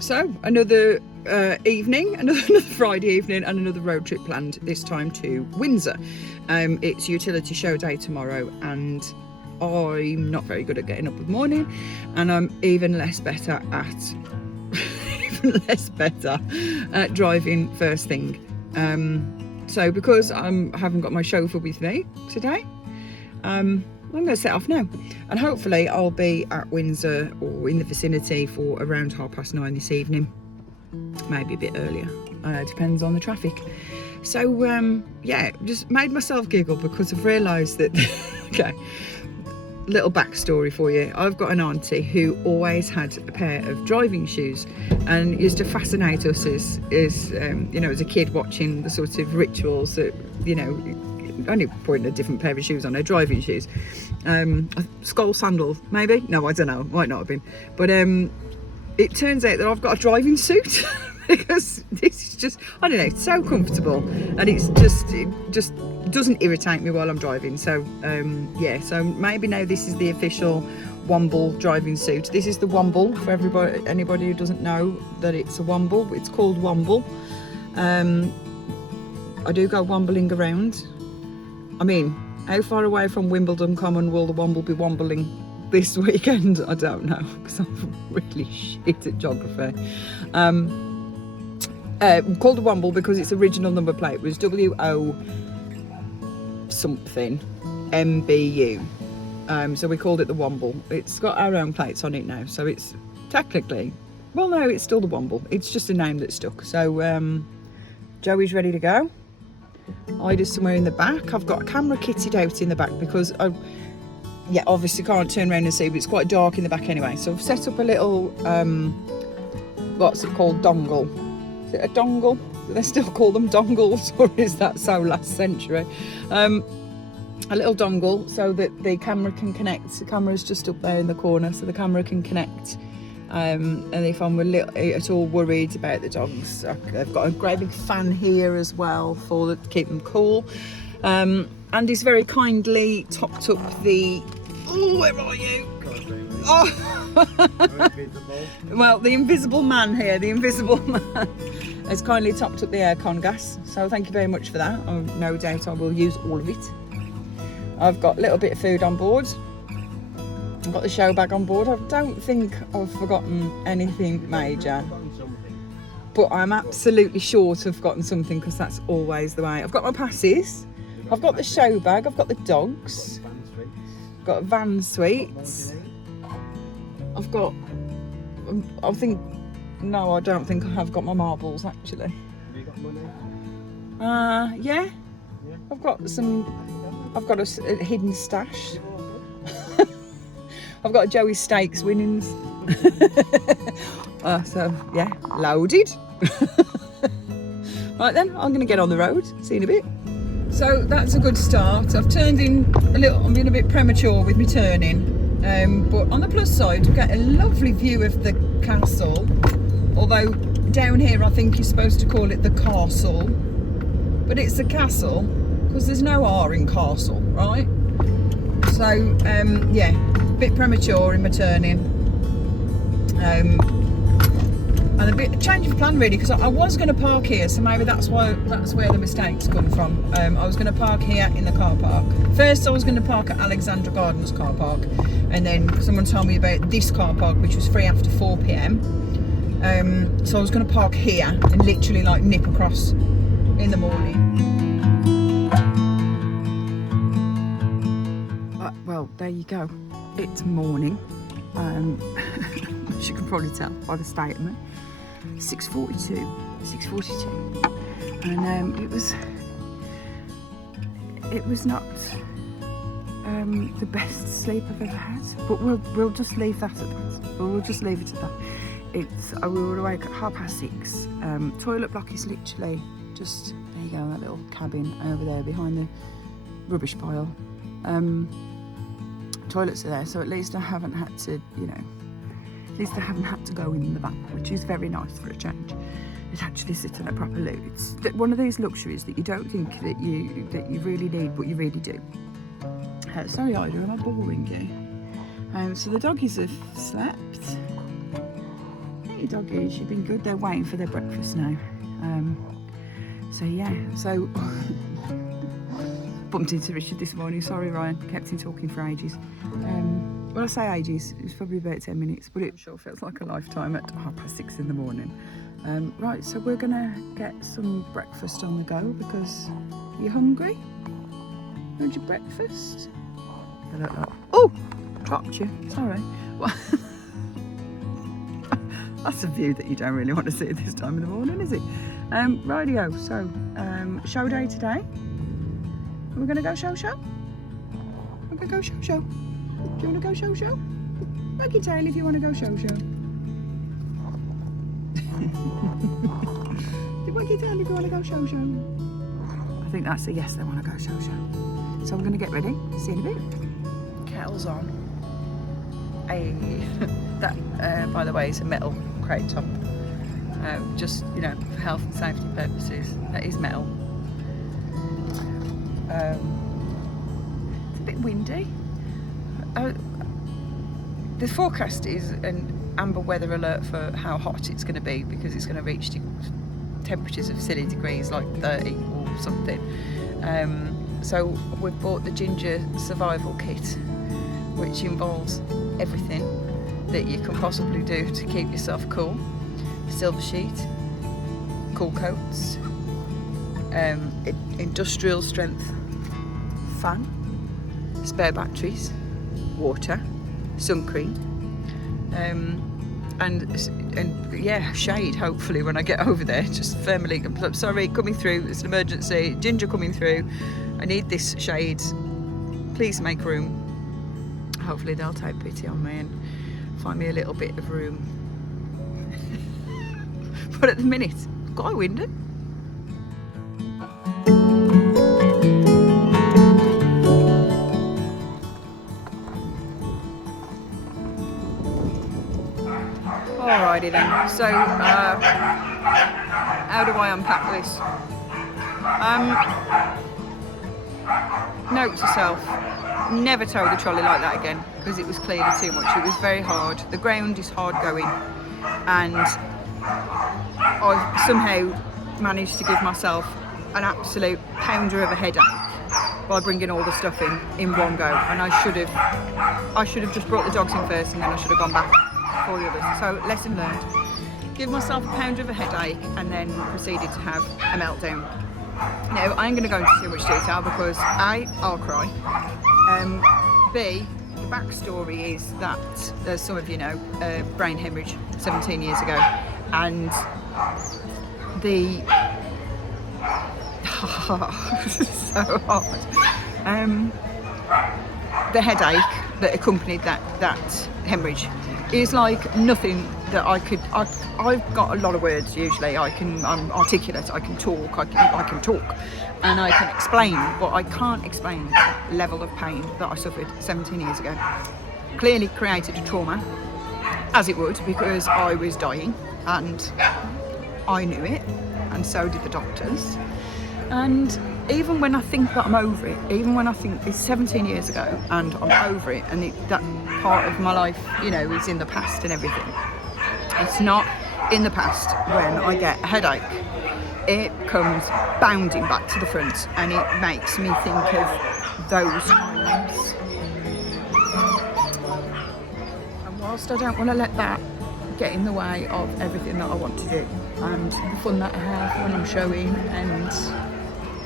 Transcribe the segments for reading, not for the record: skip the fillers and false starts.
So another evening, another Friday evening, and another road trip planned, this time to Windsor. It's utility show day tomorrow, and I'm not very good at getting up in the morning, and I'm even less better at driving first thing. So because I haven't got my chauffeur with me today, I'm going to set off now, and hopefully I'll be at Windsor or in the vicinity for around 9:30 this evening, maybe a bit earlier, depends on the traffic. So yeah, just made myself giggle because I've realised that okay, little backstory for you. I've got an auntie who always had a pair of driving shoes and used to fascinate us as you know, as a kid, watching the sort of rituals that, you know, only pointing a different pair of shoes on her driving shoes. Skull sandals, maybe? No, I don't know, might not have been. But it turns out that I've got a driving suit because this is just, I don't know, it's so comfortable, and it just doesn't irritate me while I'm driving. So yeah, so maybe now this is the official Womble driving suit. This is the Womble, for anybody who doesn't know that it's a Womble. It's called Womble. I do go wombling around. I mean, how far away from Wimbledon Common will the Womble be wombling this weekend? I don't know, because I'm really shit at geography. Called a Womble because its original number plate was WO something MBU. So we called it the Womble. It's got our own plates on it now, so it's technically, well, no, it's still the Womble. It's just a name that stuck. So Joey's ready to go. Ida's somewhere in the back. I've got a camera kitted out in the back because I, yeah, obviously can't turn around and see, but it's quite dark in the back anyway. So I've set up a little, what's it called, dongle. Is it a dongle? Do they still call them dongles, or is that so last century? A little dongle so that the camera can connect. The camera's just up there in the corner, so the camera can connect. And if I'm at all worried about the dogs, I've got a great big fan here as well to keep them cool. And he's very kindly topped up the, oh, where are you? Oh, well, the invisible man here, the invisible man, has kindly topped up the aircon gas. So thank you very much for that. No doubt I will use all of it. I've got a little bit of food on board. I've got the show bag on board. I don't think I've forgotten anything major, but I'm absolutely sure to have forgotten something, because that's always the way. I've got my passes, I've got the show bag, I've got the dogs, I've got van suites, I've got, I think, no, I don't think I have got my marbles actually. Have you got money? Yeah. I've got a hidden stash. I've got Joey's stakes winnings. So yeah, loaded. Right then, I'm going to get on the road. See you in a bit. So that's a good start. I've turned in a little. I'm being a bit premature with me turning, but on the plus side, we get a lovely view of the castle. Although down here, I think you're supposed to call it the castle, but it's a castle because there's no R in castle, right? So yeah, a bit premature in my turning, and a change of plan really, because I was going to park here, so maybe that's where the mistakes come from. I was going to park here in the car park. First I was going to park at Alexandra Gardens car park, and then someone told me about this car park which was free after 4 PM. So I was going to park here and literally like nip across in the morning. Well, there you go. It's morning. As you can probably tell by the state of me. 6:42, and it was not the best sleep I've ever had. But we'll just leave that at that. We'll just leave it at that. We were awake at 6:30. Toilet block is literally just, there you go, that little cabin over there behind the rubbish pile. Toilets are there, so at least I haven't had to, you know, at least I haven't had to go in the back, which is very nice for a change. It's actually sitting at proper loo. It's one of these luxuries that you don't think that you really need, but you really do. Sorry, Ida, am I boring you? So the doggies have slept. Hey, your doggies? You've been good. They're waiting for their breakfast now. So yeah, so bumped into Richard this morning. Sorry, Ryan, kept him talking for ages. When I say ages, it was probably about 10 minutes, but it sure feels like a lifetime at 6:30 in the morning. Right, so we're gonna get some breakfast on the go because you're hungry? Want your breakfast? Oh, dropped you. Sorry. That's a view that you don't really want to see at this time of the morning, is it? Rightio, so show day today. We're gonna go show. We're gonna go show. Do you want to go show? Wag your tail if you want to go show. Wag your tail if you want to go show. I think that's a yes, they want to go show. So I'm going to get ready. See you in a bit. Kettle's on. That, by the way, is a metal crate top. Just, you know, for health and safety purposes. That is metal. It's a bit windy. The forecast is an amber weather alert for how hot it's going to be because it's going to reach temperatures of silly degrees, like 30 or something. So we've bought the ginger survival kit, which involves everything that you can possibly do to keep yourself cool. Silver sheet, cool coats, industrial strength fan, spare batteries, water, sun cream, and yeah, shade hopefully when I get over there. Just firmly, sorry, coming through, it's an emergency, ginger coming through, I need this shade, please make room. Hopefully they'll take pity on me and find me a little bit of room. But at the minute, it's quite windy. Alrighty then, so how do I unpack this? Note to self, never tow the trolley like that again because it was clearly too much. It was very hard. The ground is hard going, and I've somehow managed to give myself an absolute pounder of a headache by bringing all the stuff in one go, and I should have just brought the dogs in first and then I should have gone back for the others. So lesson learned, give myself a pounder of a headache and then proceeded to have a meltdown. Now I ain't going to go into too much detail because A, I'll cry, B, the backstory is that, as some of you know, brain hemorrhage 17 years ago, and the so hard. The headache that accompanied that hemorrhage is like nothing that I've got a lot of words usually. I'm articulate, I can talk, I can talk, and I can explain, but I can't explain the level of pain that I suffered 17 years ago. Clearly created a trauma, as it would, because I was dying and I knew it, and so did the doctors. And even when I think that I'm over it, even when I think it's 17 years ago and I'm over it, and that part of my life, you know, is in the past and everything, it's not in the past when I get a headache. It comes bounding back to the front and it makes me think of those times. And whilst I don't want to let that get in the way of everything that I want to do and the fun that I have when I'm showing and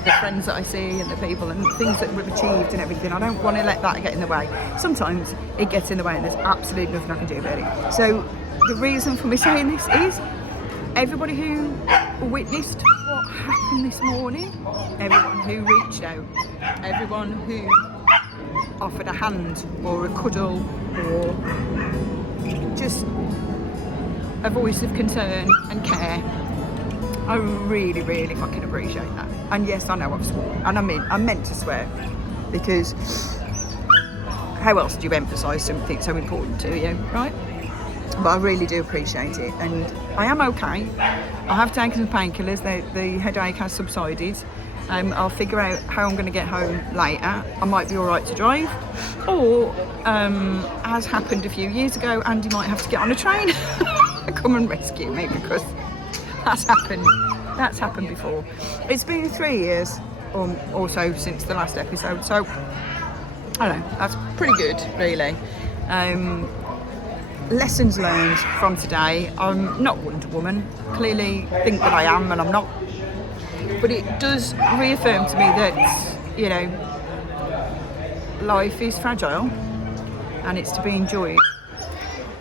the friends that I see and the people and things that we've achieved and everything, I don't want to let that get in the way. Sometimes it gets in the way and there's absolutely nothing I can do about it. So the reason for me saying this is everybody who witnessed what happened this morning, everyone who reached out, everyone who offered a hand or a cuddle or just a voice of concern and care, I really, really fucking appreciate that. And yes, I know I've sworn, and I meant to swear, because how else do you emphasise something so important to you, right? But I really do appreciate it, and I am okay. I have taken some painkillers, the headache has subsided. I'll figure out how I'm going to get home later. I might be alright to drive, or as happened a few years ago, Andy might have to get on a train. come and rescue me, because that's happened before. It's been 3 years or so since the last episode, so I don't know, that's pretty good really. Lessons learned from today. I'm not Wonder Woman, clearly think that I am and I'm not, but it does reaffirm to me that, you know, life is fragile and it's to be enjoyed,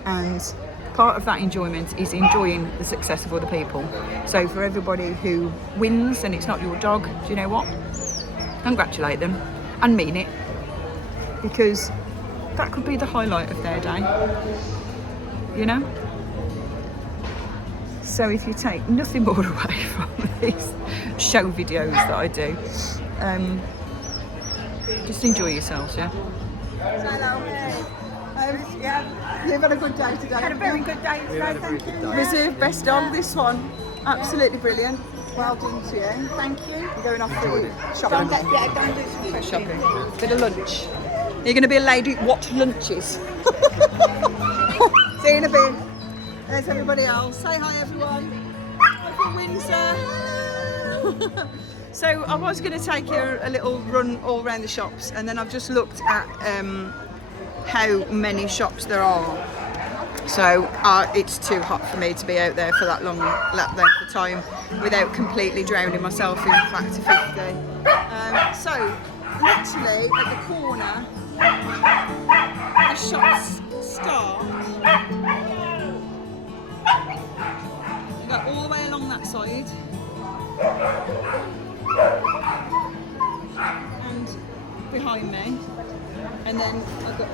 and part of that enjoyment is enjoying the success of other people. So for everybody who wins and it's not your dog, do you know what? Congratulate them and mean it, because that could be the highlight of their day, you know? So if you take nothing more away from these show videos that I do, just enjoy yourselves, yeah? Hello. Yeah, you've had a good day today. Had a very good day today, thank you. Reserve best dog, this one. Absolutely brilliant. Well done to you. Thank you. You're going off to shopping. Go and do some Shopping. Bit of lunch. You're going to be a lady. What lunches? See you in a bit. There's everybody else. Say hi, everyone. Hi from Windsor. So I was going to take you a little run all around the shops, and then I've just looked at how many shops there are. So it's too hot for me to be out there for that long length of time without completely drowning myself in factor 50. So literally at the corner, the shops start. You go all the way along that side, and behind me. And then I've got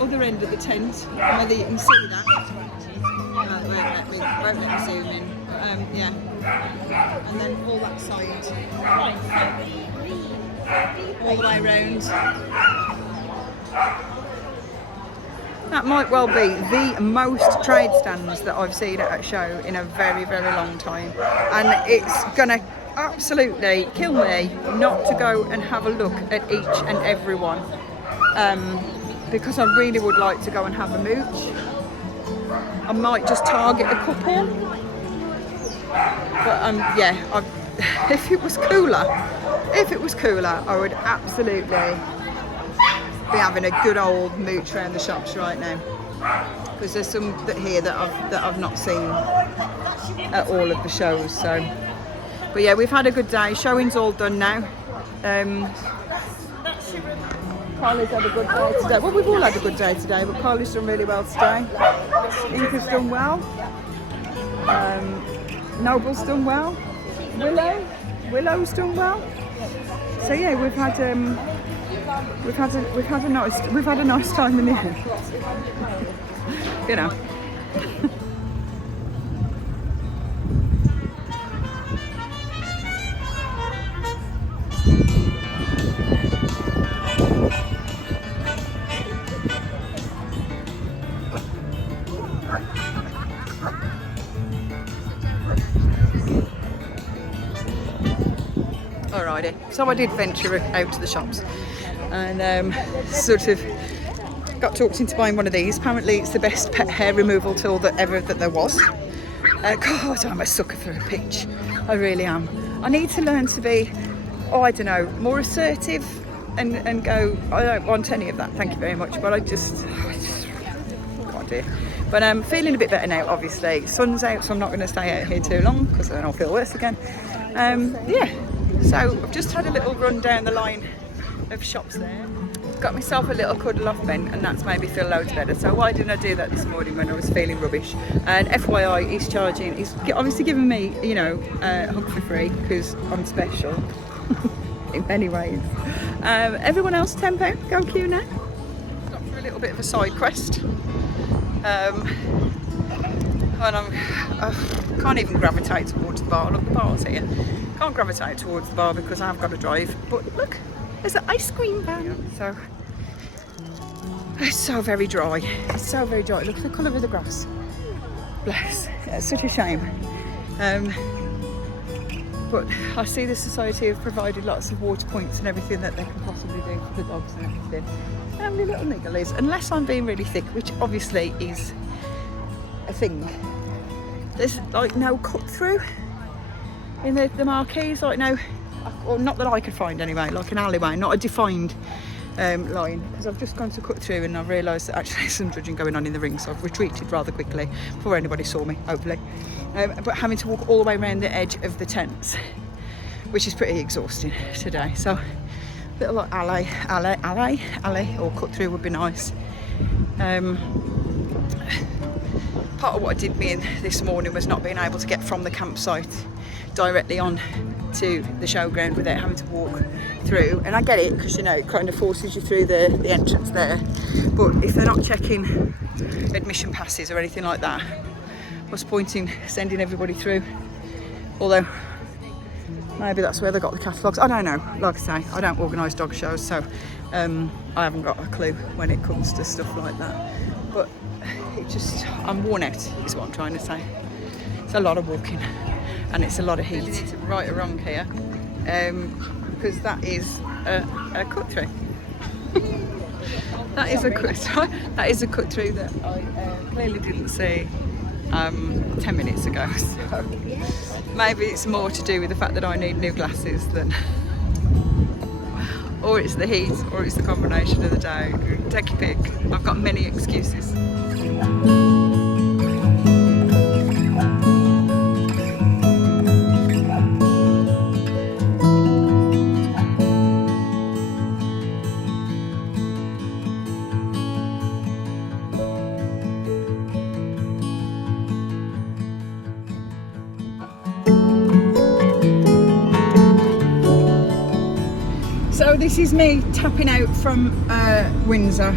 other end of the tent, whether you can see that. Won't let me zoom in. But, yeah. And then all that side. All the way around. That might well be the most trade stands that I've seen at a show in a very, very long time. And it's gonna absolutely kill me not to go and have a look at each and every one. Because I really would like to go and have a mooch. I might just target a couple, but yeah, if it was cooler, I would absolutely be having a good old mooch around the shops right now, because there's some here that I've not seen at all of the shows. So, but yeah, we've had a good day. Showing's all done now. Carly's had a good day today. Well, we've all had a good day today, but Carly's done really well today. Inca's done well. Noble's done well. Willow's done well. So yeah, we've had a nice time in the end. You know. Alrighty, so I did venture out to the shops and sort of got talked into buying one of these. Apparently it's the best pet hair removal tool that there was. God, I'm a sucker for a pitch. I really am. I need to learn to be, I don't know, more assertive and go, I don't want any of that, thank you very much, but I just can't do it. But I'm feeling a bit better now, obviously. Sun's out, so I'm not going to stay out here too long because then I'll feel worse again. Yeah. So I've just had a little run down the line of shops there. Got myself a little cuddle off Ben, and that's made me feel loads better. So why didn't I do that this morning when I was feeling rubbish? And FYI, he's obviously giving me, you know, a hug for free because I'm special in many ways. Everyone else £10, go queue now. Got for a little bit of a side quest. And I can't even gravitate towards the bar. Look, the bar's here. Can't gravitate towards the bar because I've got to drive. But look, there's an ice cream van. So it's so very dry. It's so very dry. Look at the colour of the grass. Bless. It's such a shame. But I see the society have provided lots of water points and everything that they can possibly do for the dogs and everything. And the little niggle is, unless I'm being really thick, which obviously is a thing. there's like no cut through in the marquees, like no, or not that I could find anyway, like an alleyway, not a defined line, because I've just gone to cut through and I've realised that actually there's some judging going on in the ring, so I've retreated rather quickly before anybody saw me, hopefully. But having to walk all the way around the edge of the tents, which is pretty exhausting today. So a little like alley or cut through would be nice. Part of what did me in this morning was not being able to get from the campsite directly on to the showground without having to walk through. And I get it, because you know it kind of forces you through the entrance there, but if they're not checking admission passes or anything like that, what's the point in sending everybody through? Although maybe that's where they got the catalogues, I don't know. Like I say, I don't organise dog shows, so I haven't got a clue when it comes to stuff like that. But it just, I'm worn out is what I'm trying to say. It's a lot of walking and it's a lot of heat. It's right or wrong here, because that is a cut through. That is a cut through that I clearly didn't see 10 minutes ago. So maybe it's more to do with the fact that I need new glasses than, or it's the heat, or it's the combination of the day. Take your pick. I've got many excuses. So this is me tapping out from Windsor.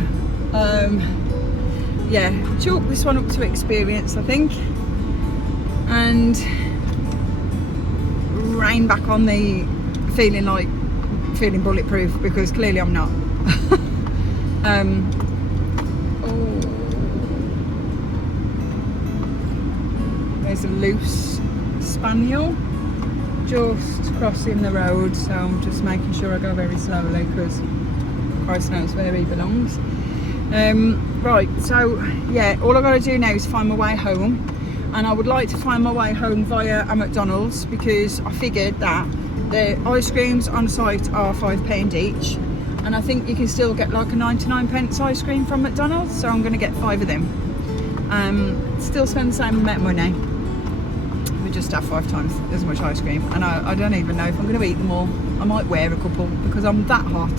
Yeah, chalk this one up to experience, I think, and rein back on the feeling bulletproof, because clearly I'm not. There's a loose spaniel just crossing the road, so I'm just making sure I go very slowly, because Christ knows where he belongs. Right, so yeah, all I've got to do now is find my way home, and I would like to find my way home via a McDonald's, because I figured that the ice creams on site are £5 each, and I think you can still get like a 99p ice cream from McDonald's, so I'm going to get 5 of them. Still spend the same amount of money, we just have 5 times as much ice cream, and I don't even know if I'm going to eat them all. I might wear a couple, because I'm that hot.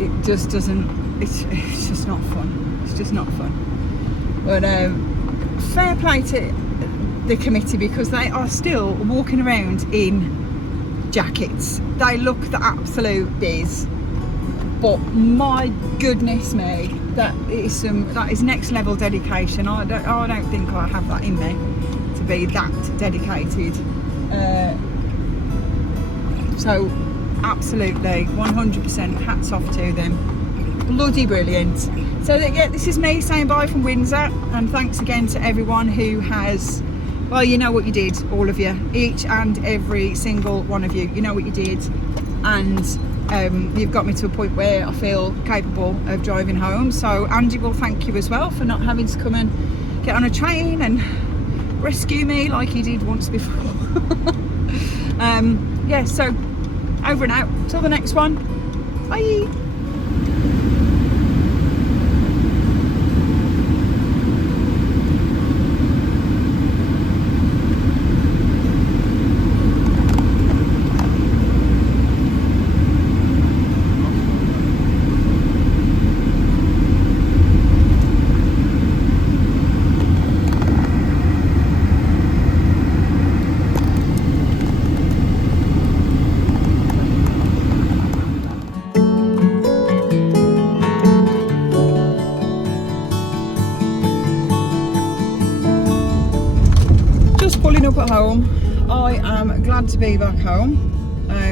It just doesn't, it's just not fun. It's just not fun. But fair play to the committee, because they are still walking around in jackets. They look the absolute biz, but my goodness me, that is next level dedication. I don't think I have that in me to be that dedicated. So absolutely 100% hats off to them. Bloody brilliant. So yeah, this is me saying bye from Windsor, and thanks again to everyone who has, well, you know what you did, all of you, each and every single one of you, you know what you did, and you've got me to a point where I feel capable of driving home. So Andy will thank you as well for not having to come and get on a train and rescue me like he did once before. Yeah, so over and out till the next one. Bye. Up at home. I am glad to be back home. I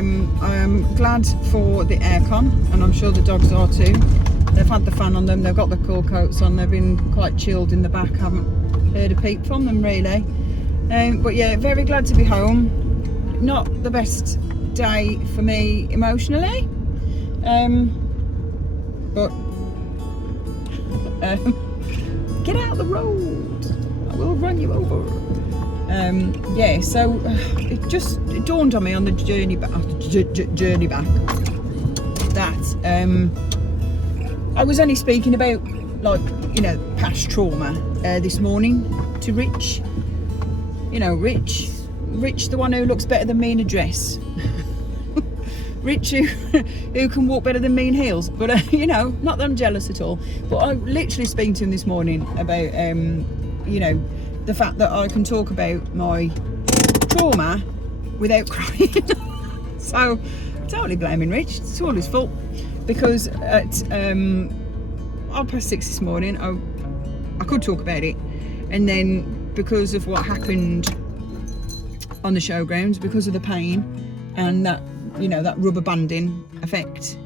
am glad for the aircon, and I'm sure the dogs are too. They've had the fan on them, they've got the cool coats on, they've been quite chilled in the back. I haven't heard a peep from them really. But yeah, very glad to be home. Not the best day for me emotionally, but get out the road, I will run you over. yeah, so it just dawned on me on the journey back that I was only speaking about, like, you know, past trauma this morning to Rich. You know, Rich, the one who looks better than me in a dress. Rich, who can walk better than me in heels. But you know, not that I'm jealous at all. But I literally speaking to him this morning about you know, the fact that I can talk about my trauma without crying. So totally blaming Rich. It's all his fault, because at 6:30 this morning I could talk about it, and then because of what happened on the showgrounds, because of the pain and that, you know, that rubber banding effect,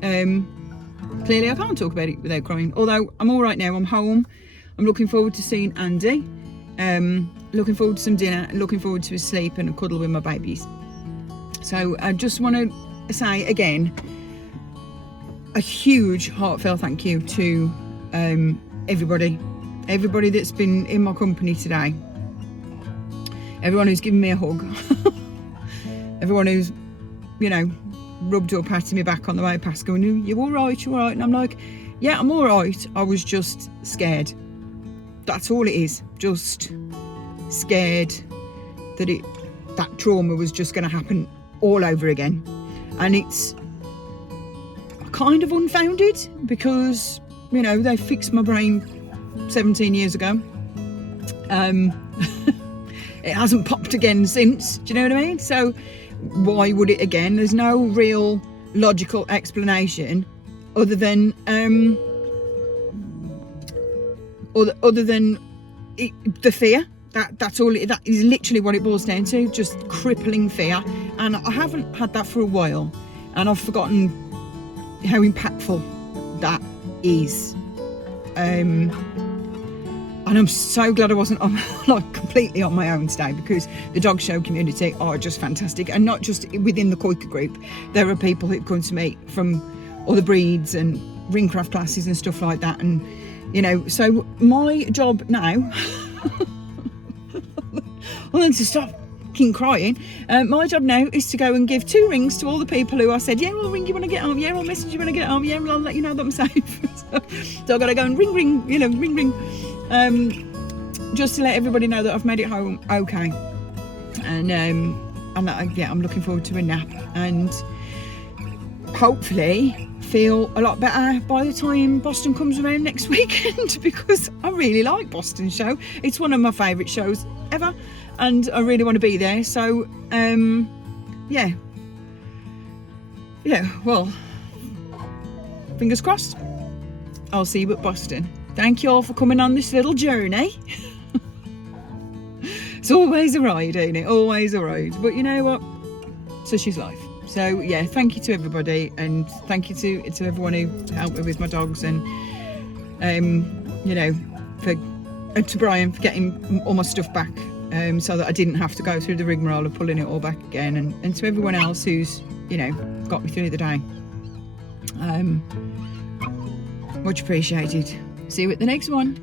clearly I can't talk about it without crying. Although I'm all right now. I'm home. I'm looking forward to seeing Andy, looking forward to some dinner, and looking forward to a sleep and a cuddle with my babies. So I just want to say again a huge heartfelt thank you to everybody that's been in my company today, everyone who's given me a hug, everyone who's, you know, rubbed or patted me back on the way past going, you all right, and I'm like, yeah, I'm all right. I was just scared. That's all it is, just scared that trauma was just going to happen all over again. And it's kind of unfounded, because, you know, they fixed my brain 17 years ago. It hasn't popped again since. Do you know what I mean? So why would it again? There's no real logical explanation other than the fear. That's all. That is literally what it boils down to, just crippling fear. And I haven't had that for a while, and I've forgotten how impactful that is. And I'm so glad I wasn't completely on my own today, because the dog show community are just fantastic, and not just within the Kooiker group. There are people who come to me from other breeds and ringcraft classes and stuff like that, and you know, so my job now other than to stop fucking crying, my job now is to go and give 2 rings to all the people who I said, yeah, I'll ring you when I get home, yeah, I'll message you when I get home, yeah, I'll let you know that I'm safe. So I've got to go and ring, you know, ring, just to let everybody know that I've made it home okay. And that, yeah, I'm looking forward to a nap, and hopefully feel a lot better by the time Boston comes around next weekend, because I really like Boston show. It's one of my favourite shows ever, and I really want to be there. So yeah, well, fingers crossed I'll see you at Boston. Thank you all for coming on this little journey. It's always a ride, ain't it? Always a ride. But you know what? So she's life. So yeah, thank you to everybody, and thank you to everyone who helped me with my dogs, and you know, and to Brian for getting all my stuff back, so that I didn't have to go through the rigmarole of pulling it all back again, and to everyone else who's, you know, got me through the day. Much appreciated. See you at the next one.